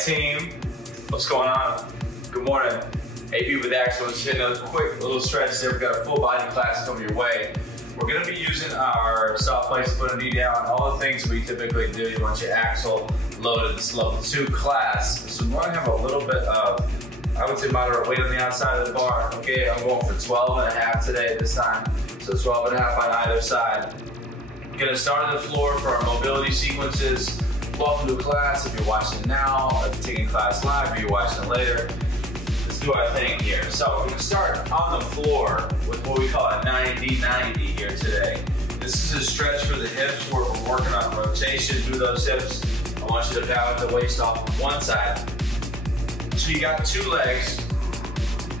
team, what's going on? Good morning. AP with Axel. Just hitting a quick little stretch there. We've got a full body class coming your way. We're going to be using our soft place to put a knee down, all the things we typically do. You want your axle loaded. This level 2 class. So we're going to have a little bit of, I would say, moderate weight on the outside of the bar. Okay, I'm going for 12.5 today this time. So 12.5 on either side. Going to start on the floor for our mobility sequences. Welcome to class. If you're watching now, if you're taking class live, or you're watching it later, let's do our thing here. So we're going to start on the floor with what we call a 90-90 here today. This is a stretch for the hips where we're working on rotation through those hips. I want you to balance the waist off of one side. So you got two legs,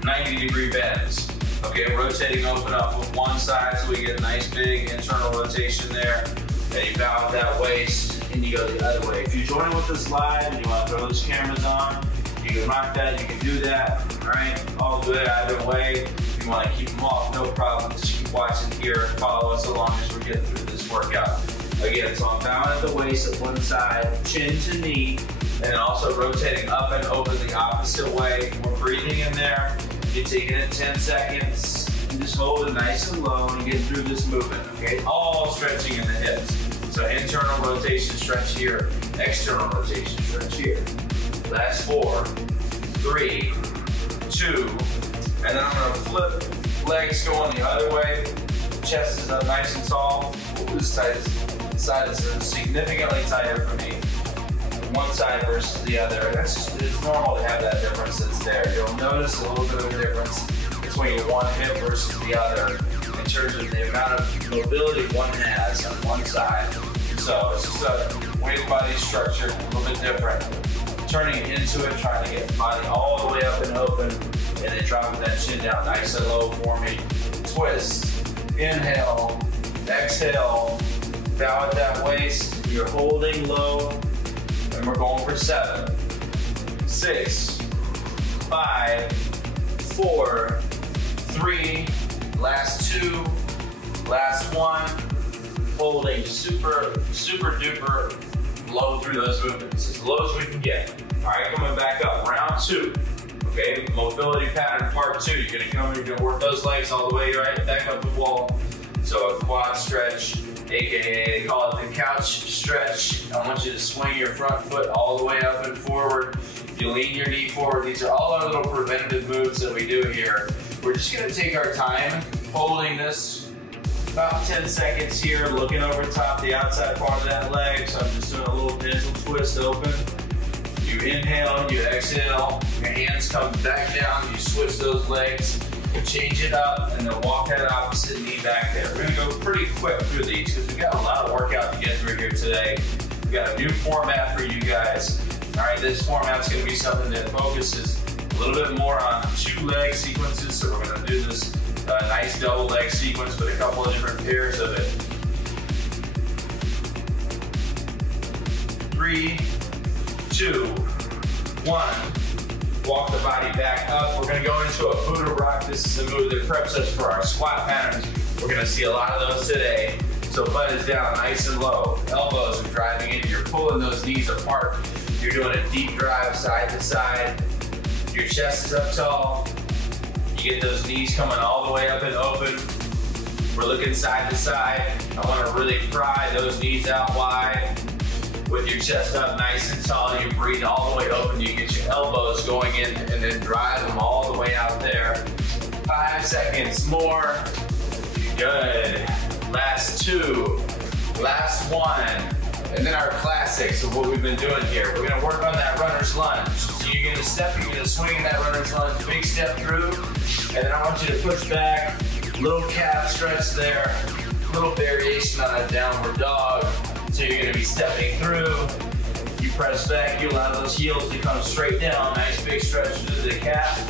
90-degree bends. Okay, rotating open up with one side so we get a nice big internal rotation there. Then you balance that waist and you go the other way. If you're joining with us live and you want to throw those cameras on, you can rock that, you can do that, all right? All good either way. If you want to keep them off, no problem. Just keep watching here and follow us along as we're getting through this workout. Again, so I'm balancing the waist at one side, chin to knee, and also rotating up and open the opposite way. We're breathing in there. You're taking it 10 seconds. And just hold it nice and low and get through this movement, okay? All stretching in the hips. So internal rotation stretch here, external rotation stretch here. Last 4, 3, 2, and then I'm gonna flip legs going the other way. Chest is up nice and tall. This side is significantly tighter for me. One side versus the other. It's normal to have that difference that's there. You'll notice a little bit of a difference between one hip versus the other in terms of the amount of mobility one has on one side. So it's just a weight body structure, a little bit different. Turning it into it, trying to get the body all the way up and open, and then dropping that chin down nice and low for me. Twist, inhale, exhale, bow at that waist. You're holding low, and we're going for 7, 6, 5, 4, 3, last 2, last 1, holding super duper low through those movements, as low as we can get. All right, coming back up, round 2. Okay, mobility pattern part 2. You're gonna come, you're gonna work those legs all the way right back up the wall. So a quad stretch, AKA they call it the couch stretch. I want you to swing your front foot all the way up and forward. You lean your knee forward. These are all our little preventative moves that we do here. We're just gonna take our time holding this about 10 seconds here, looking over top the outside part of that leg. So I'm just doing a little gentle twist open. You inhale, you exhale, your hands come back down, you switch those legs, you change it up, and then walk that opposite knee back there. We're gonna go pretty quick through these because we've got a lot of workout to get through here today. We've got a new format for you guys. All right, this format's gonna be something that focuses a little bit more on 2 leg sequences. So we're gonna do this nice double leg sequence with a couple of different pairs of it. 3, 2, 1. Walk the body back up. We're gonna go into a Buddha rock. This is a move that preps us for our squat patterns. We're gonna see a lot of those today. So butt is down nice and low. Elbows are driving in. You're pulling those knees apart. You're doing a deep drive side to side. Your chest is up tall. You get those knees coming all the way up and open. We're looking side to side. I want to really pry those knees out wide. With your chest up nice and tall, you breathe all the way open. You get your elbows going in and then drive them all the way out there. 5 seconds more. Good. Last 2. Last 1. And then our classics of what we've been doing here. We're gonna work on that runner's lunge. So you're gonna step, you're gonna swing in that runner's lunge, big step through, and then I want you to push back, little calf stretch there, little variation on a downward dog. So you're gonna be stepping through, you press back, you allow those heels to come straight down, nice big stretch through the calf,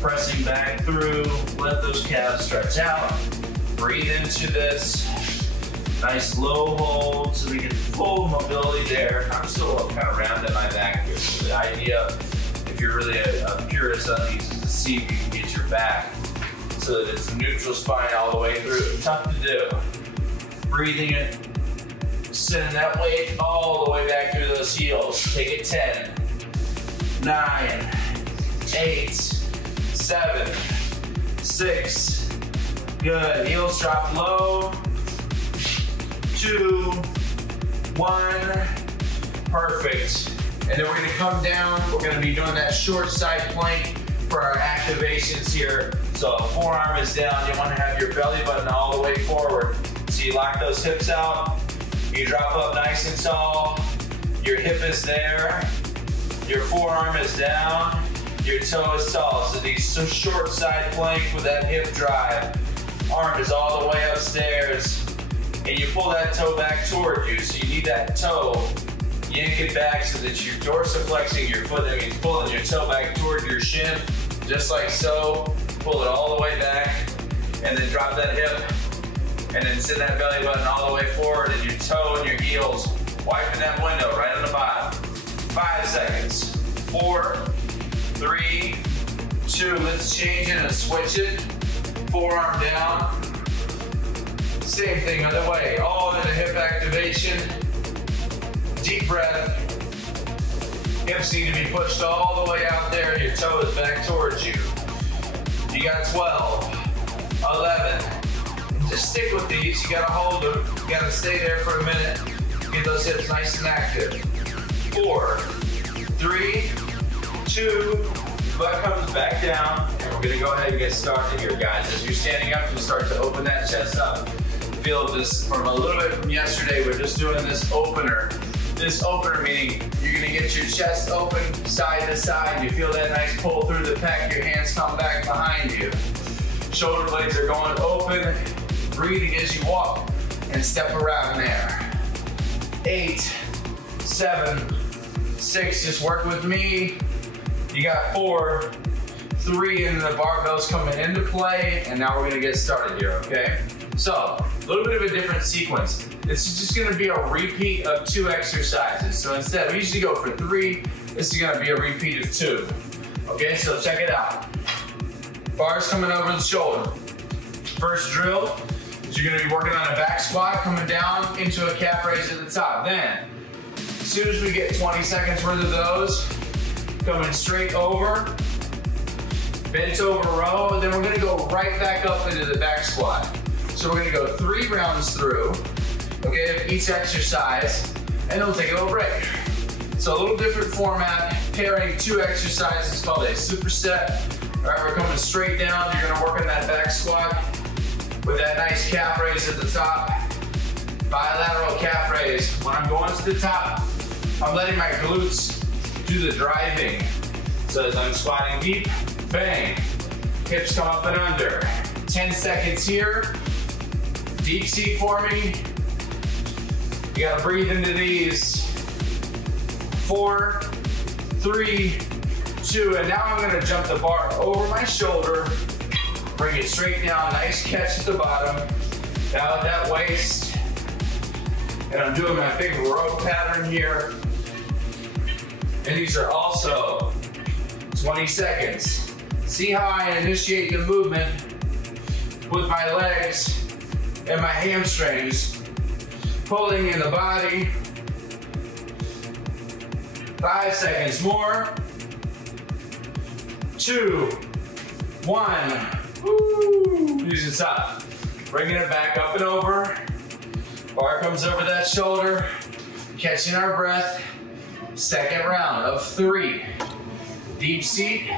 pressing back through, let those calves stretch out, breathe into this. Nice low hold so we get full mobility there. I'm still kind of rounding my back here. So the idea, if you're really a purist on these, is to see if you can get your back so that it's neutral spine all the way through. Tough to do. Breathing it, sending that weight all the way back through those heels. Take it 10, 9, 8, 7, 6. Good. Heels drop low. 2, 1. Perfect. And then we're gonna come down. We're gonna be doing that short side plank for our activations here. So forearm is down. You wanna have your belly button all the way forward. So you lock those hips out. You drop up nice and tall. Your hip is there. Your forearm is down. Your toe is tall. So these short side plank with that hip drive. Arm is all the way upstairs. And you pull that toe back toward you. So you need that toe. Yank it back so that you're dorsiflexing your foot. That means pulling your toe back toward your shin. Just like so. Pull it all the way back. And then drop that hip. And then send that belly button all the way forward. And your toe and your heels wiping that window right on the bottom. 5 seconds. 4, 3, 2. Let's change it and switch it. Forearm down. Same thing other way. All in the hip activation. Deep breath. Hips need to be pushed all the way out there. Your toe is back towards you. You got 12, 11. Just stick with these. You gotta hold them. You gotta stay there for a minute. Get those hips nice and active. 4, 3, 2. Butt comes back down. And we're gonna go ahead and get started here, guys. As you're standing up, you start to open that chest up. Feel this from a little bit from yesterday. We're just doing this opener. This opener meaning you're gonna get your chest open side to side. You feel that nice pull through the pec. Your hands come back behind you. Shoulder blades are going open. Breathing as you walk and step around there. 8, 7, 6. Just work with me. You got 4, 3, and the barbell's coming into play. And now we're gonna get started here, okay? So, a little bit of a different sequence. This is just gonna be a repeat of 2 exercises. So instead, we usually go for 3. This is gonna be a repeat of 2. Okay, so check it out. Bars coming over the shoulder. First drill is you're gonna be working on a back squat, coming down into a calf raise at the top. Then, as soon as we get 20 seconds worth of those, coming straight over, bent over row, then we're gonna go right back up into the back squat. So we're gonna go 3 rounds through, okay, of each exercise, and then we'll take a little break. So a little different format, pairing 2 exercises called a superset. All right, we're coming straight down. You're gonna work on that back squat with that nice calf raise at the top. Bilateral calf raise. When I'm going to the top, I'm letting my glutes do the driving. So as I'm squatting deep, bang, hips come up and under. 10 seconds here. Deep seat forming. You gotta breathe into these. 4, 3, 2, and now I'm gonna jump the bar over my shoulder, bring it straight down, nice catch at the bottom, down at that waist, and I'm doing my big row pattern here, and these are also 20 seconds. See how I initiate the movement with my legs and my hamstrings, pulling in the body. 5 seconds more. 2, 1. Woo. Use the top. Bringing it back up and over. Bar comes over that shoulder. Catching our breath. Second round of 3. Deep seat.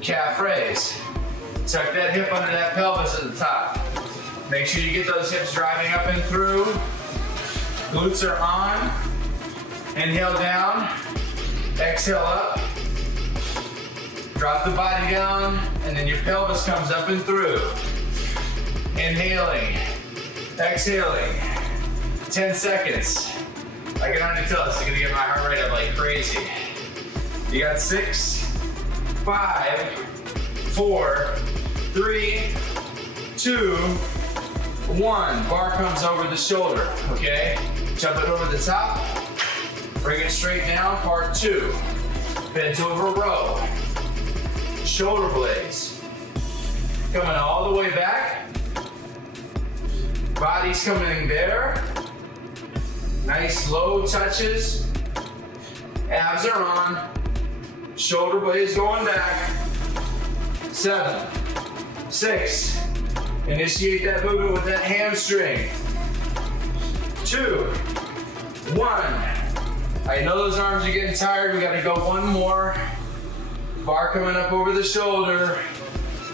Calf raise. Tuck that hip under that pelvis at the top. Make sure you get those hips driving up and through. Glutes are on. Inhale down. Exhale up. Drop the body down, and then your pelvis comes up and through. Inhaling, exhaling. 10 seconds. I can already tell this is gonna get my heart rate up like crazy. You got 6, 5, 4, 3, 2, 1. Bar comes over the shoulder, okay? Jump it over the top. Bring it straight down, part 2. Bent over row. Shoulder blades. Coming all the way back. Body's coming there. Nice low touches. Abs are on. Shoulder blades going back. 7, 6. Initiate that movement with that hamstring. 2, 1. I know those arms are getting tired. We gotta go one more. Bar coming up over the shoulder.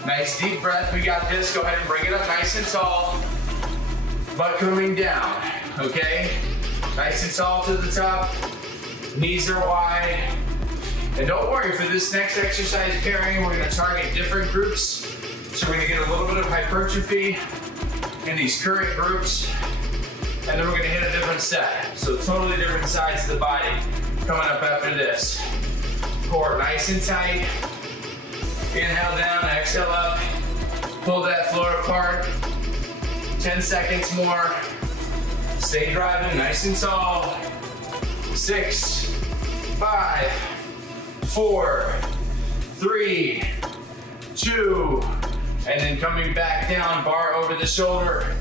Nice deep breath. We got this. Go ahead and bring it up nice and tall. Butt coming down, okay? Nice and tall to the top. Knees are wide. And don't worry, for this next exercise pairing, we're gonna target different groups. So we're gonna get a little bit of hypertrophy in these current groups. And then we're gonna hit a different set. So totally different sides of the body coming up after this. Core nice and tight. Inhale down, exhale up. Pull that floor apart. 10 seconds more. Stay driving, nice and tall. 6, 5, 4, 3, 2, and then coming back down, bar over the shoulder.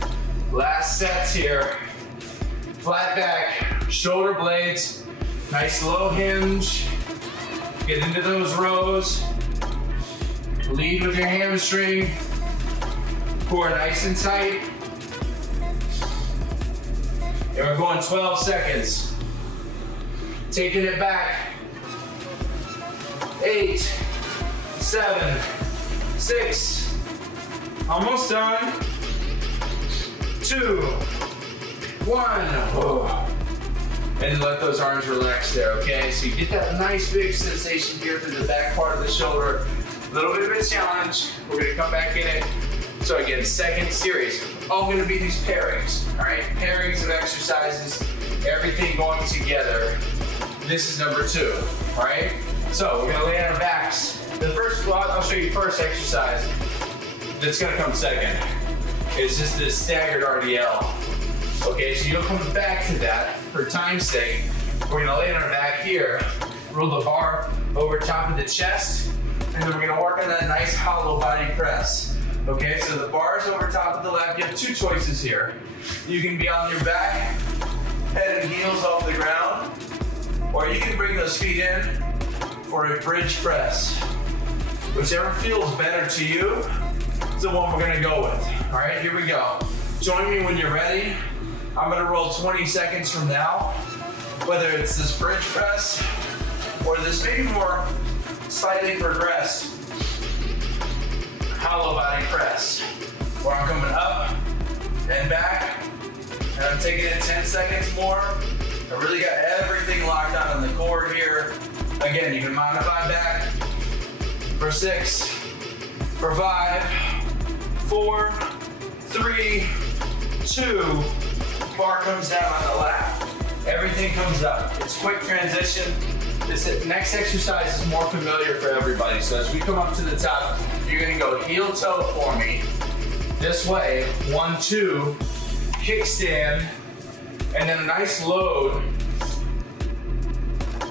Last sets here. Flat back, shoulder blades, nice low hinge. Get into those rows. Lead with your hamstring. Core nice and tight. And we're going 12 seconds. Taking it back. 8, 7, 6. Almost done. 2, 1. Oh. And let those arms relax there, okay? So you get that nice big sensation here through the back part of the shoulder. A little bit of a challenge. We're gonna come back in it. So again, second series. All gonna be these pairings, all right? Pairings of exercises, everything going together. This is number 2, all right? So we're gonna lay on our backs. The first, I'll show you first exercise that's gonna come second. It's just this staggered RDL. Okay, so you'll come back to that for time's sake. We're gonna lay on our back here, roll the bar over top of the chest, and then we're gonna work on that nice hollow body press. Okay, so the bar's over top of the lap. You have 2 choices here. You can be on your back, head and heels off the ground, or you can bring those feet in for a bridge press. Whichever feels better to you is the one we're gonna go with. All right, here we go. Join me when you're ready. I'm gonna roll 20 seconds from now, whether it's this bridge press or this maybe more slightly progressed hollow body press, where I'm coming up and back, and I'm taking it 10 seconds more. I really got everything locked on in the core here. Again, you can modify back for 6, for 5, 4, 3, 2, bar comes down on the lap. Everything comes up. It's quick transition. This next exercise is more familiar for everybody. So as we come up to the top, you're gonna go heel toe for me. This way, 1, 2, kickstand, and then a nice load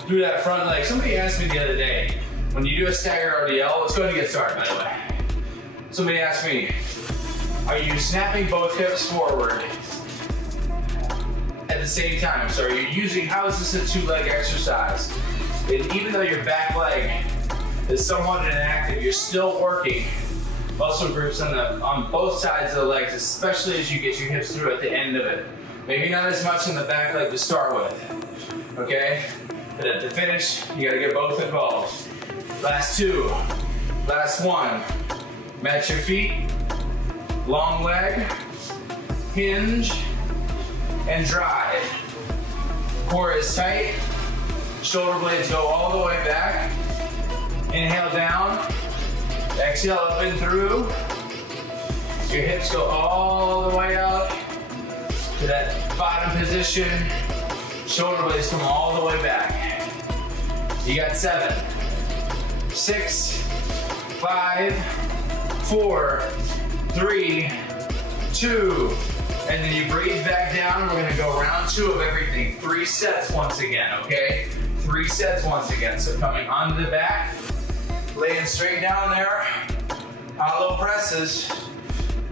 through that front leg. Somebody asked me the other day, when you do a staggered RDL, let's go ahead and get started by the way. Somebody asked me, are you snapping both hips forward at the same time? So are you using, how is this a 2-leg exercise? And even though your back leg is somewhat inactive, you're still working muscle groups on both sides of the legs, especially as you get your hips through at the end of it. Maybe not as much in the back leg to start with, okay? But at the finish, you gotta get both involved. Last 2, last 1. Match your feet, long leg, hinge, and drive. Core is tight, shoulder blades go all the way back. Inhale down, exhale up and through. Your hips go all the way out to that bottom position. Shoulder blades come all the way back. You got 7, 6, 5, 4, 3, 2, and then you breathe back down, and we're gonna go round 2 of everything. 3 sets once again, okay? 3 sets once again. So coming onto the back, laying straight down there, hollow presses,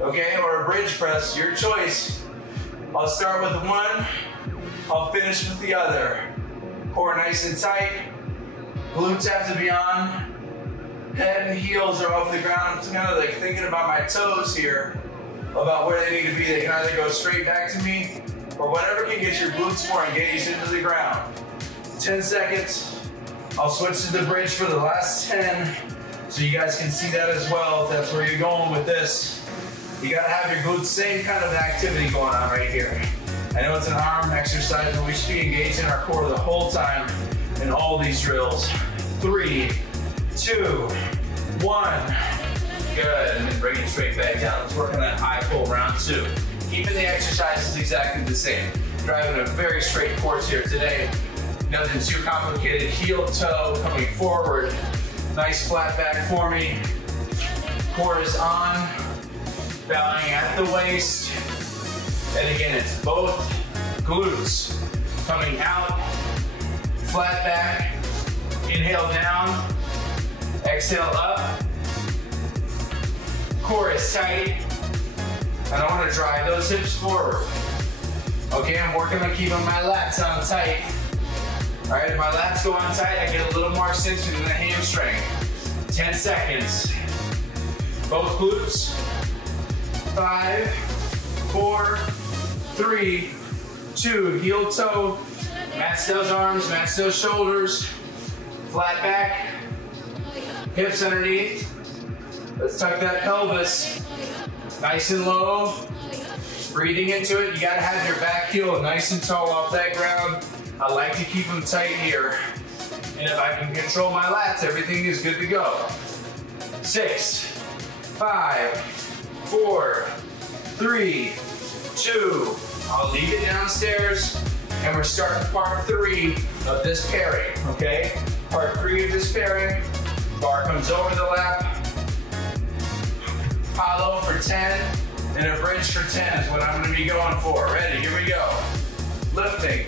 okay? Or a bridge press, your choice. I'll start with one, I'll finish with the other. Core nice and tight, Glutes have to be on. Head and heels are off the ground. I'm kind of like thinking about my toes here, about where they need to be. They can either go straight back to me, or whatever can get your glutes more engaged into the ground. 10 seconds. I'll switch to the bridge for the last 10, so you guys can see that as well, if that's where you're going with this. You gotta have your glutes, same kind of activity going on right here. I know it's an arm exercise, but we should be engaging our core the whole time in all these drills. 3, 2, 1. Good, and then bring it straight back down. Let's work on that high pull, round 2. Keeping the exercises exactly the same. Driving a very straight course here today. Nothing too complicated. Heel toe coming forward. Nice flat back for me. Core is on. Bowing at the waist. And again, it's both glutes coming out. Flat back. Inhale down. Exhale up. Core is tight. And I want to drive those hips forward. Okay, I'm working on keeping my lats on tight. All right, if my lats go on tight, I get a little more extension in the hamstring. 10 seconds. Both glutes. 5, 4, 3, 2. Heel toe. Match those arms, match those shoulders. Flat back. Hips underneath. Let's tuck that pelvis. Nice and low. Breathing into it. You gotta have your back heel nice and tall off that ground. I like to keep them tight here. And if I can control my lats, everything is good to go. 6, 5, 4, 3, 2. I'll leave it downstairs. And we're starting part 3 of this pairing, okay? Part 3 of this pairing. Bar comes over the lap. Hollow for 10. And a bridge for 10 is what I'm gonna be going for. Ready, here we go. Lifting.